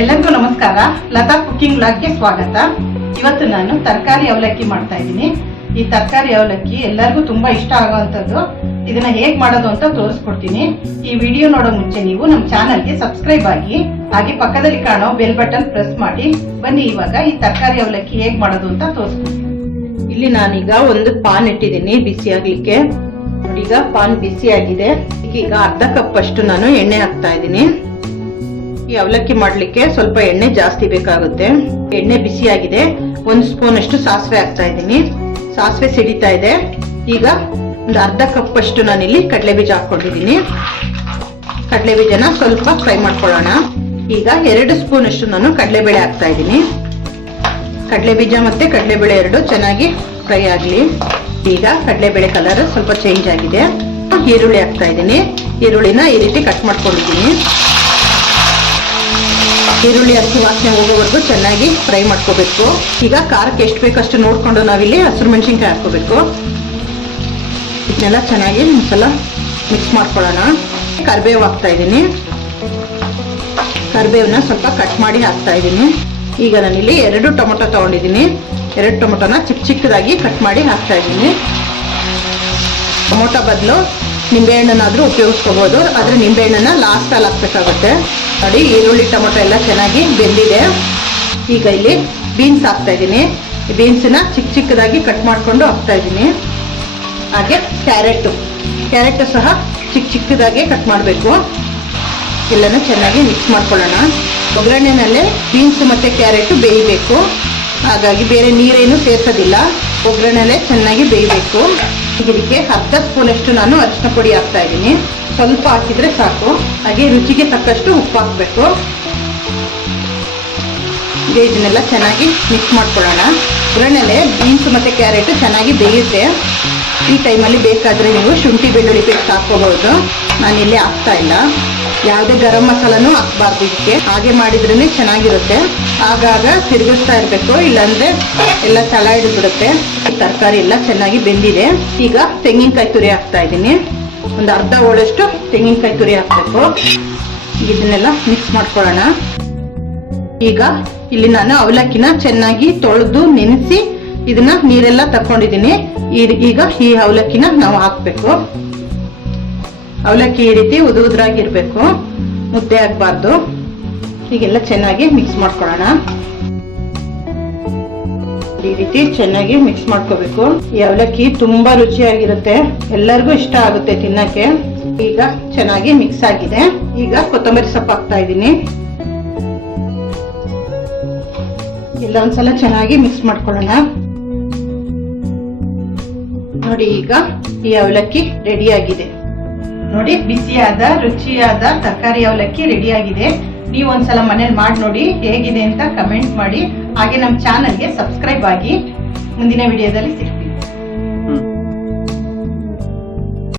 ಎಲ್ಲರಿಗೂ ನಮಸ್ಕಾರ. ಲತಾ ಕುಕಿಂಗ್ ವ್ಲಾಗ್ಗೆ ಸ್ವಾಗತ. ಇವತ್ತು ನಾನು ತರಕಾರಿ ಅವಲಕ್ಕಿ ಮಾಡ್ತಾ ಇದ್ದೀನಿ. ಈ ತರಕಾರಿ ಅವಲಕ್ಕಿ ಎಲ್ಲರಿಗೂ ತುಂಬಾ ಇಷ್ಟ ಆಗುವಂತದ್ದು. ಇದನ್ನ ಹೇಗ್ ಮಾಡೋದು ಅಂತ ತೋರಿಸ್ಕೊಡ್ತೀನಿ. ಈ ವಿಡಿಯೋ ನೋಡೋ ಮುಂಚೆ ನೀವು ನಮ್ಮ ಚಾನಲ್ಗೆ ಸಬ್ಸ್ಕ್ರೈಬ್ ಆಗಿ, ಹಾಗೆ ಪಕ್ಕದಲ್ಲಿ ಕಾಣೋ ಬೆಲ್ ಬಟನ್ ಪ್ರೆಸ್ ಮಾಡಿ. ಬನ್ನಿ ಇವಾಗ ಈ ತರಕಾರಿ ಅವಲಕ್ಕಿ ಹೇಗ್ ಮಾಡೋದು ಅಂತ ತೋರಿಸ್ಕೊಡ್ತೀನಿ. ಇಲ್ಲಿ ನಾನೀಗ ಒಂದು ಪಾನ್ ಇಟ್ಟಿದ್ದೀನಿ ಬಿಸಿ ಆಗ್ಲಿಕ್ಕೆ. ನೋಡಿ, ಈಗ ಪಾನ್ ಬಿಸಿ ಆಗಿದೆ. ಈಗ ಅರ್ಧ ಕಪ್ ಅಷ್ಟು ನಾನು ಎಣ್ಣೆ ಹಾಕ್ತಾ ಇದ್ದೀನಿ. ಈ ಅವಲಕ್ಕಿ ಮಾಡ್ಲಿಕ್ಕೆ ಸ್ವಲ್ಪ ಎಣ್ಣೆ ಜಾಸ್ತಿ ಬೇಕಾಗುತ್ತೆ. ಎಣ್ಣೆ ಬಿಸಿ ಆಗಿದೆ. 1 ಸ್ಪೂನ್ ಅಷ್ಟು ಸಾಸಿವೆ ಹಾಕ್ತಾ ಇದ್ದೀನಿ. ಸಾಸಿವೆ ಸಿಡಿತಾ ಇದೆ. ಈಗ ಒಂದು ಅರ್ಧ ಕಪ್ ಅಷ್ಟು ನಾನಿಲ್ಲಿ ಕಡಲೆ ಬೀಜ ಹಾಕೊಂಡಿದ್ದೀನಿ. ಕಡಲೆ ಬೀಜನ ಸ್ವಲ್ಪ ಫ್ರೈ ಮಾಡ್ಕೊಳ್ಳೋಣ. ಈಗ 2 ಸ್ಪೂನ್ ಅಷ್ಟು ನಾನು ಕಡಲೆಬೇಳೆ ಹಾಕ್ತಾ ಇದ್ದೀನಿ. ಕಡಲೆ ಬೀಜ ಮತ್ತೆ ಕಡಲೆಬೇಳೆ ಎರಡು ಚೆನ್ನಾಗಿ ಫ್ರೈ ಆಗ್ಲಿ. ಈಗ ಕಡಲೆಬೇಳೆ ಕಲರ್ ಸ್ವಲ್ಪ ಚೇಂಜ್ ಆಗಿದೆ. ಈರುಳ್ಳಿ ಹಾಕ್ತಾ ಇದ್ದೀನಿ. ಈರುಳ್ಳಿನ ಈ ರೀತಿ ಕಟ್ ಮಾಡ್ಕೊಂಡಿದ್ದೀನಿ. ಈರುಳ್ಳಿ ಹಸಿ ವಾಸನೆ ಹೋಗೋವರೆಗೂ ಚೆನ್ನಾಗಿ ಫ್ರೈ ಮಾಡ್ಕೋಬೇಕು. ಈಗ ಖಾರಕ್ಕೆ ಎಷ್ಟು ಬೇಕಷ್ಟು ನೋಡ್ಕೊಂಡು ನಾವಿಲ್ಲಿ ಹಸಿರು ಮೆಣಸಿನ್ಕಾಯಿ ಹಾಕೋಬೇಕು. ಇದನ್ನೆಲ್ಲ ಚೆನ್ನಾಗಿ ಒಂದ್ಸಲ ಮಿಕ್ಸ್ ಮಾಡ್ಕೊಳ್ಳೋಣ. ಕರಿಬೇವು ಹಾಕ್ತಾ ಇದ್ದೀನಿ. ಕರಿಬೇವನ್ನ ಸ್ವಲ್ಪ ಕಟ್ ಮಾಡಿ ಹಾಕ್ತಾ ಇದ್ದೀನಿ. ಈಗ ನಾನಿಲ್ಲಿ 2 ಟೊಮೊಟೊ ತಗೊಂಡಿದ್ದೀನಿ. 2 ಟೊಮೊಟೊನ ಚಿಕ್ಕದಾಗಿ ಕಟ್ ಮಾಡಿ ಹಾಕ್ತಾ ಇದ್ದೀನಿ. ಟೊಮೊಟೊ ಬದಲು ನಿಂಬೆಹಣ್ಣನ್ನಾದ್ರೂ ಉಪಯೋಗಿಸ್ಕೋಬಹುದು, ಆದ್ರೆ ನಿಂಬೆಹಣ್ಣನ್ನ ಲಾಸ್ಟ್ ಅಲ್ಲಿ ಹಾಕ್ಬೇಕಾಗುತ್ತೆ. ನೋಡಿ, ಈರುಳ್ಳಿ ಟೊಮೊಟೊ ಎಲ್ಲ ಚೆನ್ನಾಗಿ ಬೆಂದಿದೆ. ಈಗ ಇಲ್ಲಿ ಬೀನ್ಸ್ ಹಾಕ್ತಾ ಇದ್ದೀನಿ. ಬೀನ್ಸ್ನ ಚಿಕ್ಕದಾಗಿ ಕಟ್ ಮಾಡ್ಕೊಂಡು ಹಾಕ್ತಾ ಇದ್ದೀನಿ. ಹಾಗೆ ಕ್ಯಾರೆಟ್ ಸಹ ಚಿಕ್ಕದಾಗಿ ಕಟ್ ಮಾಡಬೇಕು. ಎಲ್ಲನೂ ಚೆನ್ನಾಗಿ ಮಿಕ್ಸ್ ಮಾಡ್ಕೊಳ್ಳೋಣ. ಒಗ್ಗರಣೆನಲ್ಲೇ ಬೀನ್ಸ್ ಮತ್ತೆ ಕ್ಯಾರೆಟ್ ಬೇಯಬೇಕು. ಹಾಗಾಗಿ ಬೇರೆ ನೀರೇನು ಸೇರ್ಸೋದಿಲ್ಲ. ಒಗ್ಗರಣೆಲ್ಲೇ ಚೆನ್ನಾಗಿ ಬೇಯಬೇಕು. ಇದಕ್ಕೆ ಅರ್ಧ ಸ್ಪೂನ್ ಅಷ್ಟು ನಾನು ಅರಿಶಿನ ಪುಡಿ ಹಾಕ್ತಾ ಇದ್ದೀನಿ. ಸ್ವಲ್ಪ ಹಾಕಿದ್ರೆ ಸಾಕು. ಹಾಗೆ ರುಚಿಗೆ ತಕ್ಕಷ್ಟು ಉಪ್ಪು ಹಾಕಬೇಕು. ಇದನ್ನೆಲ್ಲ ಚೆನ್ನಾಗಿ ಮಿಕ್ಸ್ ಮಾಡ್ಕೊಳ್ಳೋಣ. ಒಗ್ಗರಣೆಲೆ ಬೀನ್ಸ್ ಮತ್ತೆ ಕ್ಯಾರೆಟ್ ಚೆನ್ನಾಗಿ ಬೇಯುತ್ತೆ. ಈ ಟೈಮಲ್ಲಿ ಬೇಕಾದ್ರೆ ನೀವು ಶುಂಠಿ ಬೆಳ್ಳುಳ್ಳಿ ಪೇಸ್ಟ್ ಹಾಕೋಬಹುದು. ನಾನು ಇಲ್ಲಿ ಹಾಕ್ತಾ ಇಲ್ಲ. ಯಾವುದೇ ಗರಂ ಮಸಾಲನೂ ಹಾಕ್ಬಾರ್ದು ಇದಕ್ಕೆ. ಹಾಗೆ ಮಾಡಿದ್ರೇನೆ ಚೆನ್ನಾಗಿರುತ್ತೆ. ಆಗಾಗ ತಿರುಗಿಸ್ತಾ ಇರಬೇಕು, ಇಲ್ಲಾಂದ್ರೆ ಎಲ್ಲ ತಳ ಹಿಡಿದ್ಬಿಡುತ್ತೆ. ತರಕಾರಿ ಎಲ್ಲ ಚೆನ್ನಾಗಿ ಬೆಂದಿದೆ. ಈಗ ತೆಂಗಿನಕಾಯಿ ತುರಿ ಹಾಕ್ತಾ ಇದ್ದೀನಿ. ಒಂದು ಅರ್ಧ ಹೋಳಷ್ಟು ತೆಂಗಿನಕಾಯಿ ತುರಿ ಹಾಕ್ಬೇಕು. ಇದನ್ನೆಲ್ಲ ಮಿಕ್ಸ್ ಮಾಡ್ಕೊಳ್ಳೋಣ. ಈಗ ಇಲ್ಲಿ ನಾನು ಅವಲಕ್ಕಿನ ಚೆನ್ನಾಗಿ ತೊಳೆದು ನೆನೆಸಿ ಇದನ್ನ ನೀರೆಲ್ಲ ತಕೊಂಡಿದ್ದೀನಿ. ಈಗ ಈ ಅವಲಕ್ಕಿನ ನಾವು ಹಾಕ್ಬೇಕು. ಅವಲಕ್ಕಿ ಈ ರೀತಿ ಉದುರಾಗಿರ್ಬೇಕು, ಮುದ್ದೆ ಆಗ್ಬಾರ್ದು. ಹೀಗೆಲ್ಲ ಚೆನ್ನಾಗಿ ಮಿಕ್ಸ್ ಮಾಡ್ಕೊಳ್ಳೋಣ. ಈ ರೀತಿ ಚೆನ್ನಾಗಿ ಮಿಕ್ಸ್ ಮಾಡ್ಕೋಬೇಕು. ಈ ಅವಲಕ್ಕಿ ತುಂಬಾ ರುಚಿಯಾಗಿರುತ್ತೆ, ಎಲ್ಲರಿಗೂ ಇಷ್ಟ ಆಗುತ್ತೆ ತಿನ್ನಕ್ಕೆ. ಈಗ ಚೆನ್ನಾಗಿ ಮಿಕ್ಸ್ ಆಗಿದೆ. ಈಗ ಕೊತ್ತಂಬರಿ ಸೊಪ್ಪು ಹಾಕ್ತಾ ಇದ್ದೀನಿ. ಎಲ್ಲ ಒಂದ್ಸಲ ಚೆನ್ನಾಗಿ ಮಿಕ್ಸ್ ಮಾಡ್ಕೊಳ್ಳೋಣ. ನೋಡಿ, ಈಗ ಈ ಅವಲಕ್ಕಿ ರೆಡಿ ಆಗಿದೆ. ನೋಡಿ, ಬಿಸಿಯಾದ ರುಚಿಯಾದ ತರಕಾರಿ ಅವಲಕ್ಕಿ ರೆಡಿ ಆಗಿದೆ. ನೀವು ಒಂದ್ಸಲ ಮನೇಲಿ ಮಾಡಿ ನೋಡಿ, ಹೇಗಿದೆ ಅಂತ ಕಮೆಂಟ್ ಮಾಡಿ. ಹಾಗೆ ನಮ್ಮ ಚಾನಲ್ಗೆ ಸಬ್ಸ್ಕ್ರೈಬ್ ಆಗಿ. ಮುಂದಿನ ವಿಡಿಯೋದಲ್ಲಿ ಸಿಗ್ತೀವಿ.